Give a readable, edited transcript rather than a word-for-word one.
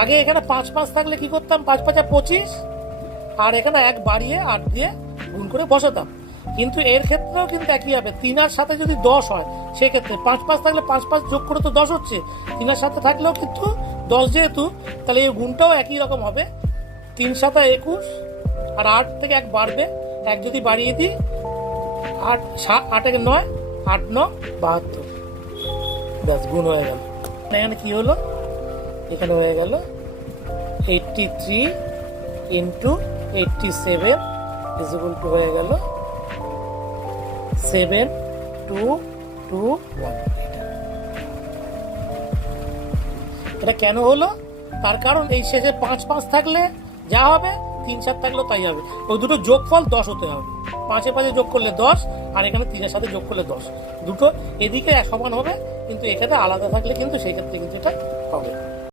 আগে এখানে 5 5 থাকলে কি করতাম, 5 5 25, আর এখানে 1 বাড়িয়ে 8 দিয়ে গুণ করে বসাতাম। কিন্তু এর ক্ষেত্রেও কিন্তু একই হবে, 3 আর সাথে যদি 10 হয় সেক্ষেত্রে 5 5 থাকলে 5 5 যোগ করে তো 10 হচ্ছে, 3 আর সাথে থাকলেও কিন্তু 10 যেহেতু, তাহলে এই গুণটাও একই রকম হবে, 3 7 21, আর 8 থেকে 1 বাড়বে, 1 যদি বাড়িয়ে দিই 8 8 একে 9, 8 9 72, ব্যাস গুণ হয়ে গেল। এখানে কি হলো, এখানে হয়ে গেল 83 ইন্টু 87 ইজ ইকুয়াল টু হয়ে গেল 7221। এটা কেন হলো, তার কারণ এই শেষে 5 5 থাকলে যা হবে, 3 7 থাকলেও তাই হবে, ওই দুটো যোগফল 10 হতে হবে। 5 এ 5 যোগ করলে 10, আর এখানে 3 এর সাথে যোগ করলে 10, দুটো এদিকে সমান হবে, কিন্তু এখানে আলাদা থাকলে কিন্তু সেই ক্ষেত্রে কিন্তু এটা হবে।